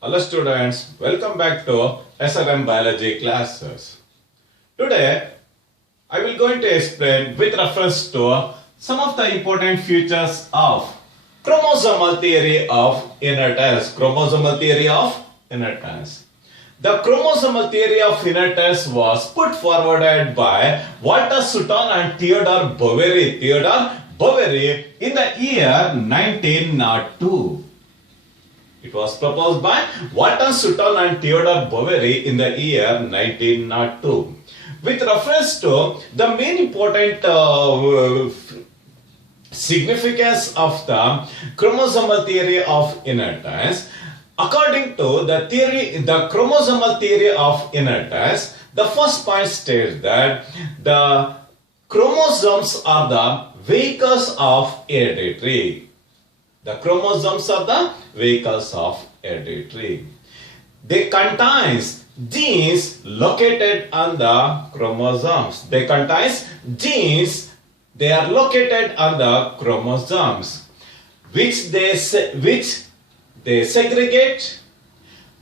Hello students, welcome back to SRM biology classes. Today I will going to explain with reference to some of the important features of chromosomal theory of inheritance. Chromosomal theory of inheritance. The chromosomal theory of inheritance was put forwarded by Walter Sutton and Theodore Boveri. In the year 1902. It was proposed by Walter Sutton and Theodore Boveri in the year 1902. With reference to the main important significance of the chromosomal theory of inheritance, according to the chromosomal theory of inheritance, the first point states that the chromosomes are the vehicles of heredity. The chromosomes are the vehicles of heredity. They contain genes located on the chromosomes. They are located on the chromosomes, which they segregate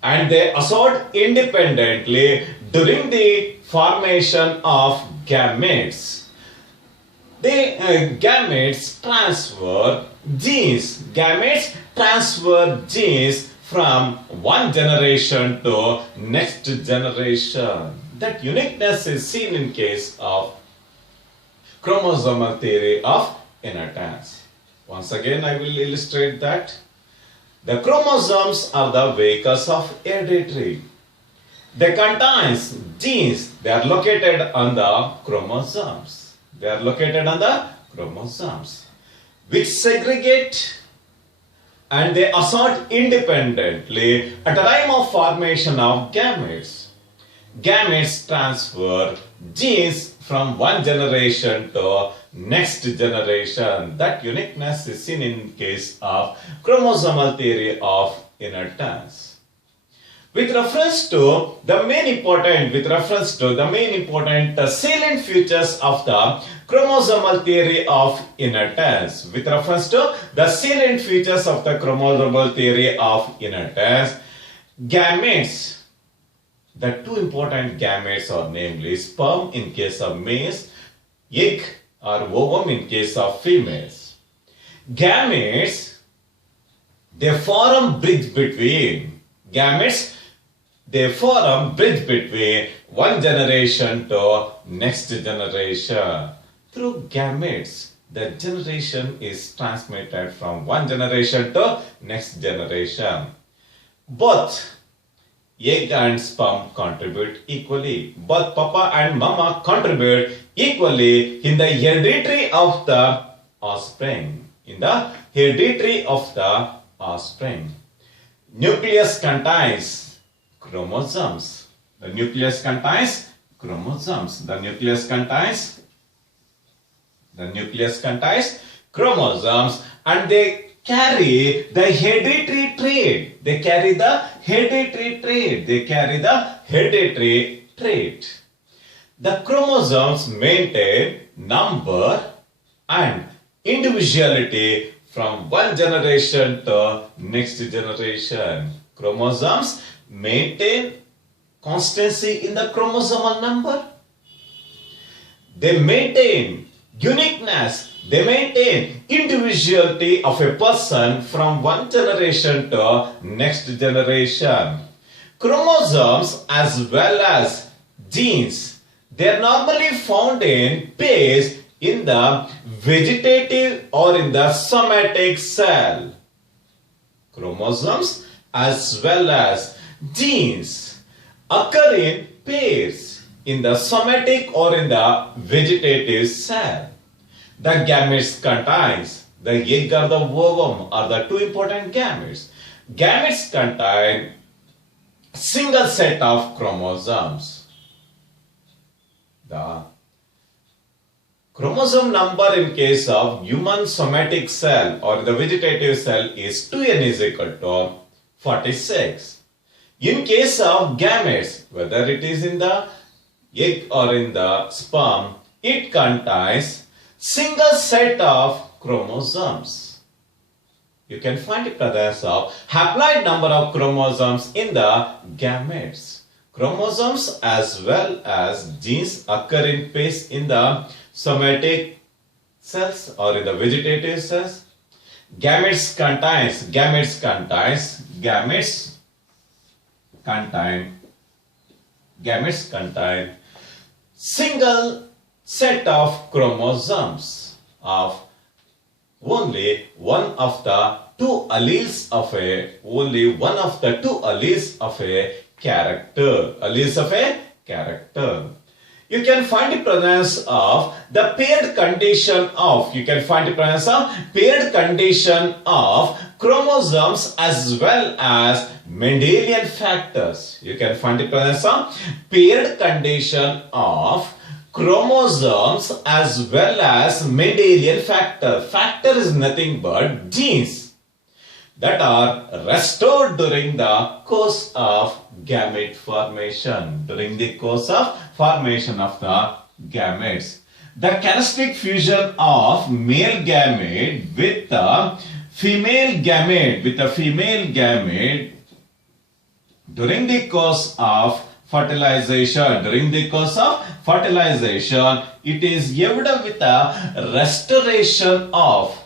and they assort independently during the formation of gametes. The gametes transfer genes from one generation to next generation. That uniqueness is seen in case of chromosomal theory of inheritance. Once again, I will illustrate that. The chromosomes are the vehicles of heredity. They contain genes. They are located on the chromosomes. Which segregate and they assort independently at the time of formation of gametes. Gametes transfer genes from one generation to next generation. That uniqueness is seen in case of chromosomal theory of inheritance. With reference to the main important salient features of the chromosomal theory of inheritance. With reference to the salient features of the chromosomal theory of inheritance, gametes. The two important gametes are namely sperm in case of males, egg or ovum in case of females. Gametes, they form bridge between one generation to next generation. Through gametes, the generation is transmitted from one generation to next generation. Both egg and sperm contribute equally. Both papa and mama contribute equally in the heredity of the offspring. Nucleus contains chromosomes. The nucleus contains chromosomes and they carry the hereditary trait. The chromosomes maintain number and individuality from one generation to next generation. Chromosomes maintain constancy in the chromosomal number. They maintain uniqueness. They maintain individuality of a person from one generation to next generation. Chromosomes as well as genes, they are normally found in pairs in the vegetative or in the somatic cell. Chromosomes as well as genes occur in pairs in the somatic or in the vegetative cell. The gametes contains the egg or the ovum are the two important gametes. Gametes contain single set of chromosomes. The chromosome number in case of human somatic cell or the vegetative cell is 2n is equal to 46. In case of gametes, whether it is in the egg or in the sperm, it contains single set of chromosomes. You can find the presence of haploid number of chromosomes in the gametes. Chromosomes as well as genes occur in place in the somatic cells or in the vegetative cells. Gametes contain single set of chromosomes of only one of the two alleles of a character. You can find the presence of the paired condition of chromosomes as well as Mendelian factors. You can find the presence of paired condition of chromosomes as well as Mendelian factor. Factor is nothing but genes that are restored during the course of gamete formation. During the course of formation of the gametes. The characteristic fusion of male gamete with the female gamete during the course of fertilization, it is evident with the restoration of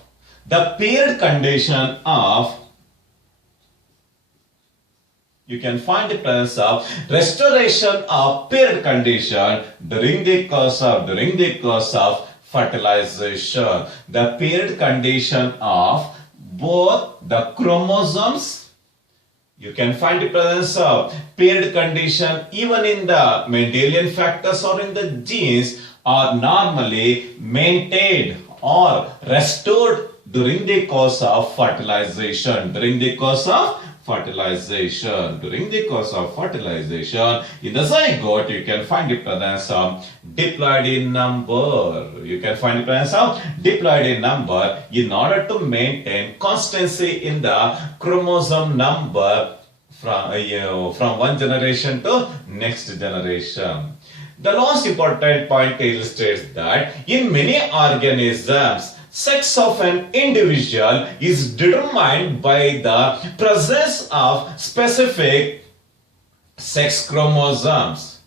the paired condition of. You can find the presence of restoration of paired condition during the course of fertilization. The paired condition of both the chromosomes. You can find the presence of paired condition even in the Mendelian factors or in the genes are normally maintained or restored during the course of fertilization. In the zygote, you can find the presence of diploid number. In order to maintain constancy in the chromosome number from one generation to next generation. The last important point illustrates that in many organisms, sex of an individual is determined by the presence of specific sex chromosomes.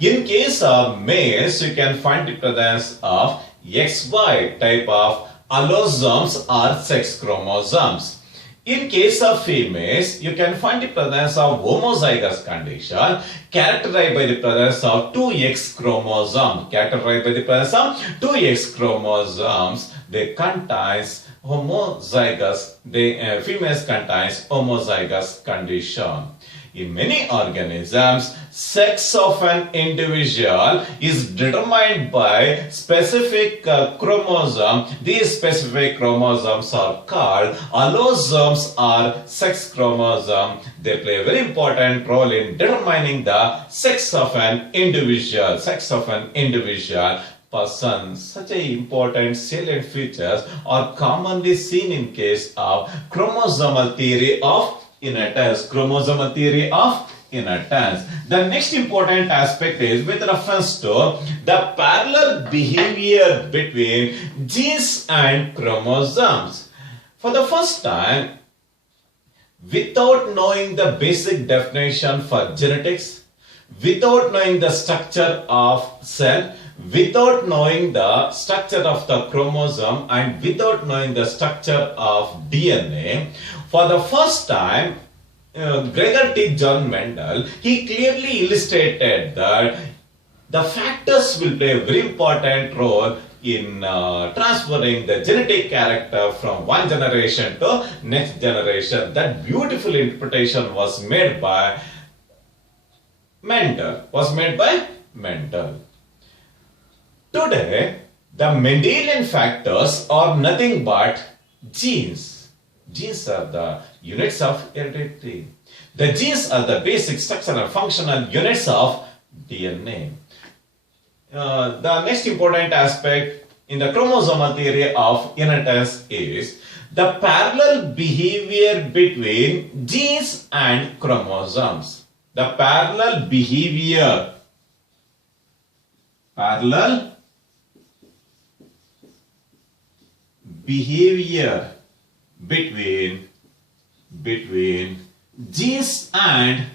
In case of males, you can find the presence of XY type of allosomes or sex chromosomes. In case of females, you can find the presence of homozygous condition characterized by the presence of 2X chromosomes. They contains homozygous. Females contains homozygous condition. In many organisms, sex of an individual is determined by specific chromosome. These specific chromosomes are called allosomes or sex chromosome. They play a very important role in determining the sex of an individual. Person. Such a important salient features are commonly seen in case of chromosomal theory of inheritance. The next important aspect is with reference to the parallel behavior between genes and chromosomes. For the first time, without knowing the basic definition for genetics, without knowing the structure of cell, without knowing the structure of the chromosome, and without knowing the structure of DNA, for the first time, Gregor T. John Mendel, he clearly illustrated that the factors will play a very important role in transferring the genetic character from one generation to next generation. That beautiful interpretation was made by Mendel. Today, the Mendelian factors are nothing but genes. Genes are the units of heredity. The genes are the basic structural and functional units of DNA. The next important aspect in the chromosomal theory of inheritance is the parallel behavior between genes and chromosomes. The parallel behavior behavior between genes and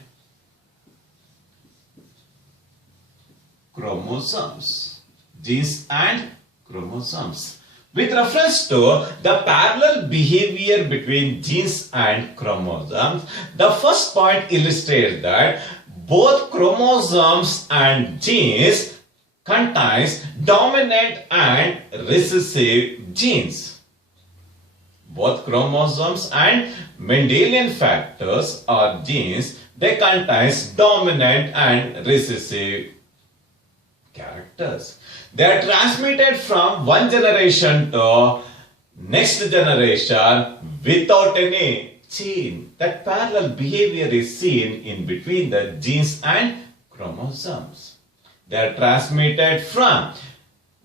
chromosomes. Genes and chromosomes. With reference to the parallel behavior between genes and chromosomes, the first point illustrates that both chromosomes and genes contains dominant and recessive genes. Both chromosomes and Mendelian factors or genes, they contains dominant and recessive characters. They are transmitted from one generation to next generation without any chain. That parallel behavior is seen in between the genes and chromosomes. They are transmitted from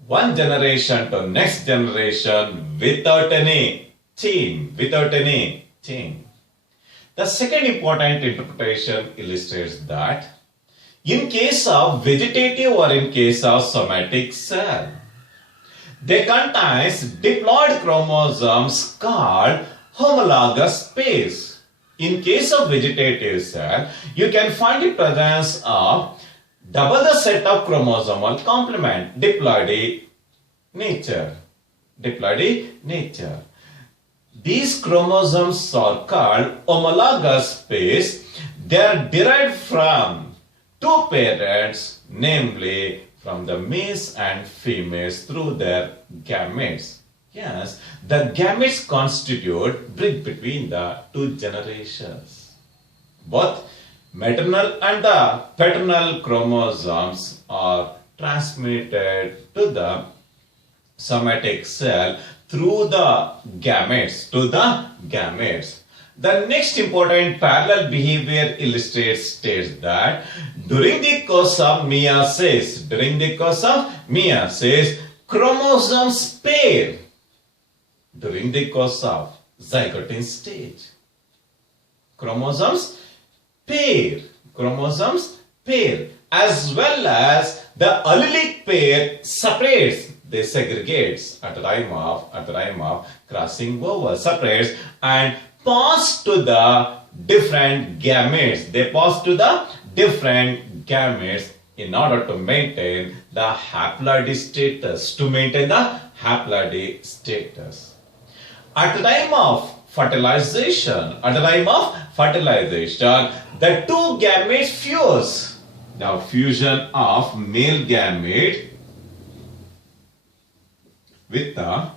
one generation to next generation without any chain. The second important interpretation illustrates that in case of vegetative or in case of somatic cell, they contains diploid chromosomes called homologous pairs. In case of vegetative cell, you can find the presence of double the set of chromosomal complement, diploid nature. These chromosomes are called homologous pairs. They are derived from two parents, namely from the males and females through their gametes. Yes, the gametes constitute bridge between the two generations. Both maternal and the paternal chromosomes are transmitted to the somatic cell through the gametes, The next important parallel behavior states that during the course of meiosis, chromosomes pair. During the course of zygotic stage, chromosomes pair, as well as the allelic pair separates. They segregates at the time of crossing over, separates and pass to the different gametes. They pass to the different gametes in order to maintain the haploid status. At the time of fertilization, the two gametes fuse. The fusion of male gamete with the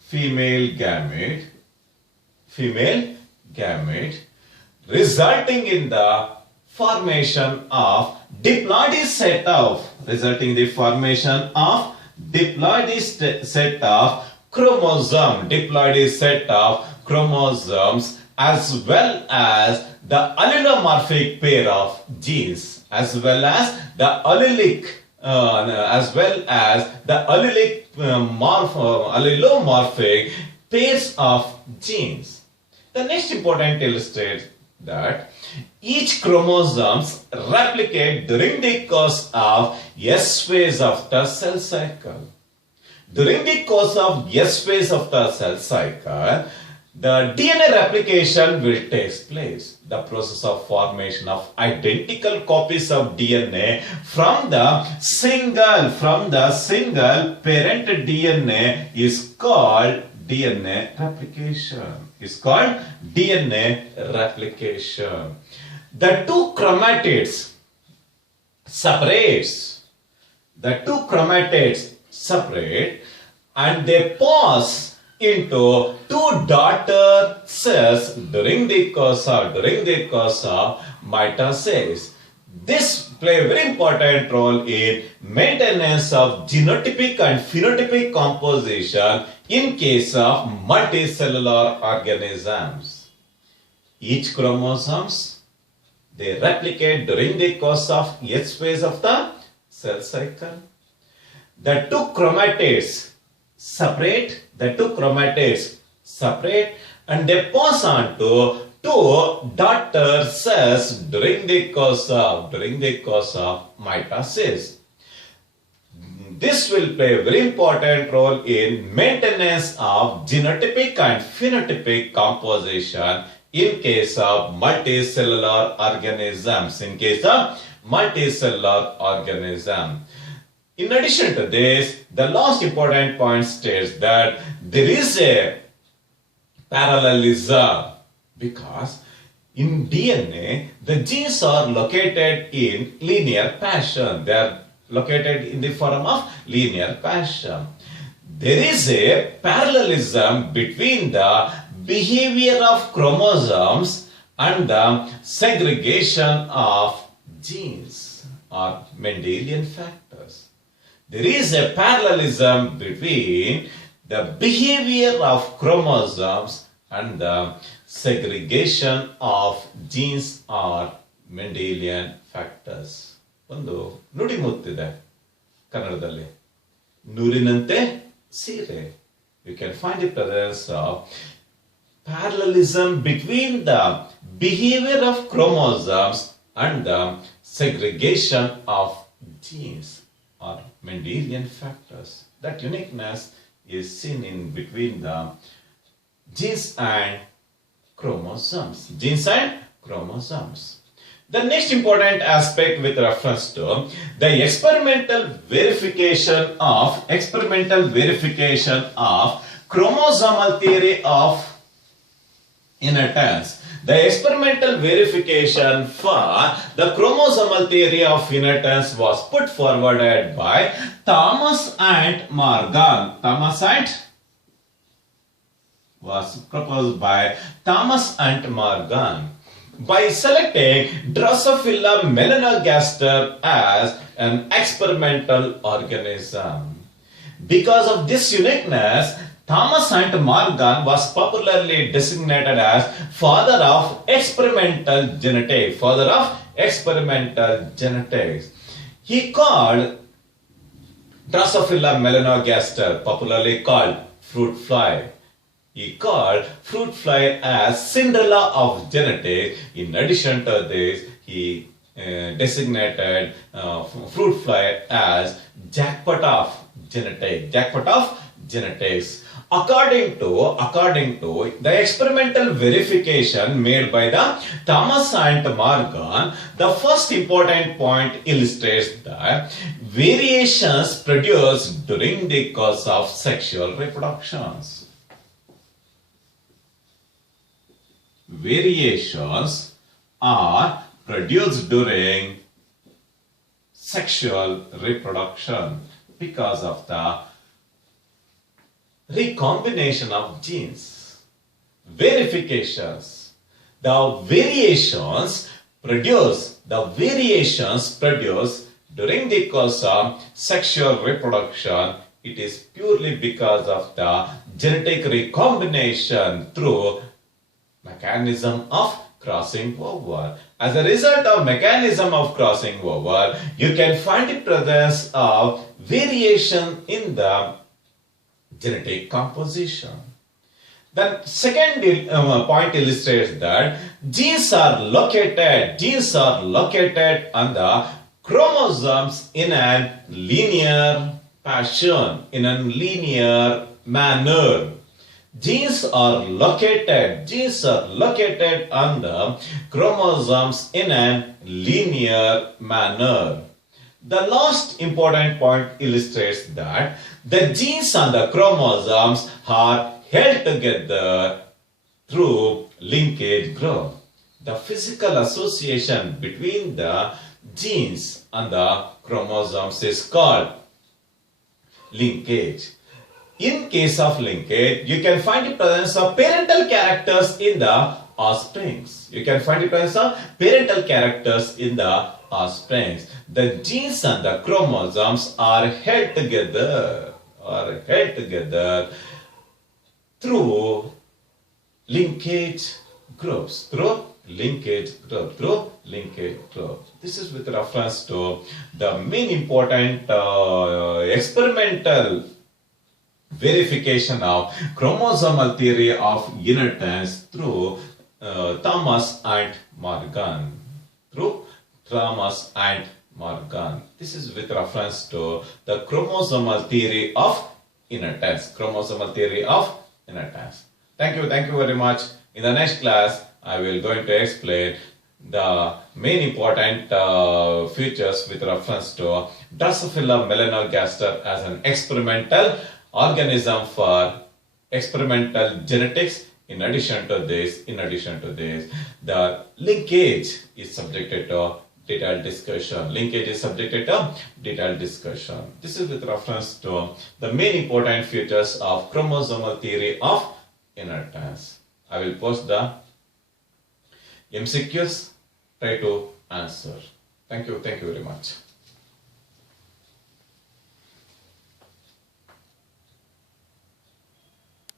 female gamete, resulting in the formation of diploid set of chromosomes, as well as the allelomorphic pair of genes, allelomorphic pairs of genes. The next important illustrates that each chromosomes replicate during the course of S phase of the cell cycle. During the course of S phase of the cell cycle, the DNA replication will take place. The process of formation of identical copies of DNA from the single parent DNA is called DNA replication. The two chromatids separate and they pass into two daughter cells during the course of mitosis. This play a very important role in maintenance of genotypic and phenotypic composition in case of multicellular organisms. Each chromosomes, they replicate during the course of S phase of the cell cycle. The two chromatids separate and they pass on to two daughter cells during the course of mitosis. This will play a very important role in maintenance of genotypic and phenotypic composition in case of multicellular organisms. In addition to this, the last important point states that there is a parallelism because in DNA, the genes are located in linear fashion. They are located in the form of linear fashion. There is a parallelism between the behavior of chromosomes and the segregation of genes or Mendelian factors. There is a parallelism between the behavior of chromosomes and the segregation of genes or Mendelian factors. ಒಂದು ನುಡಿ ಮುತ್ತಿದೆ ಕನ್ನಡದಲ್ಲಿ ನೂರಿನಂತೆ ಸೀರೆ. You can find the presence of parallelism between the behavior of chromosomes and the segregation of genes or Mendelian factors. That uniqueness is seen in between the genes and chromosomes. The next important aspect with reference to the experimental verification of chromosomal theory of inheritance. The experimental verification for the chromosomal theory of inheritance was put forwarded by Thomas and Morgan. Was proposed by Thomas and Morgan by selecting Drosophila melanogaster as an experimental organism. Because of this uniqueness, Thomas and Morgan was popularly designated as father of experimental genetics. He called Drosophila melanogaster, popularly called fruit fly. He called fruit fly as Cinderella of genetics. In addition to this, he designated fruit fly as jackpot of genetics. According to the experimental verification made by the Thomas and Morgan, the first important point illustrates that variations produced during the course of sexual reproductions. Variations are produced during sexual reproduction because of the recombination of genes. Verifications. The variations produced during the course of sexual reproduction, it is purely because of the genetic recombination through mechanism of crossing over. As a result of mechanism of crossing over, you can find the presence of variation in the genetic composition. The second point illustrates that genes are located on the chromosomes in a linear fashion, in a linear manner. Genes are located on the chromosomes in a linear manner. The last important point illustrates that the genes on the chromosomes are held together through linkage group. The physical association between the genes on the chromosomes is called linkage. In case of linkage, you can find the presence of parental characters in the offsprings. The genes and the chromosomes are held together through linkage groups. This is with reference to the main important experimental verification of chromosomal theory of inheritance through Thomas and Morgan. Morgan. This is with reference to the chromosomal theory of inheritance. Chromosomal theory of inheritance. Thank you very much. In the next class, I will going to explain the main important features with reference to Drosophila melanogaster as an experimental organism for experimental genetics. In addition to this, the linkage is subjected to detailed discussion. Linkage is subjected to detailed discussion. This is with reference to the main important features of chromosomal theory of inheritance. I will post the MCQs. Try to answer. Thank you very much.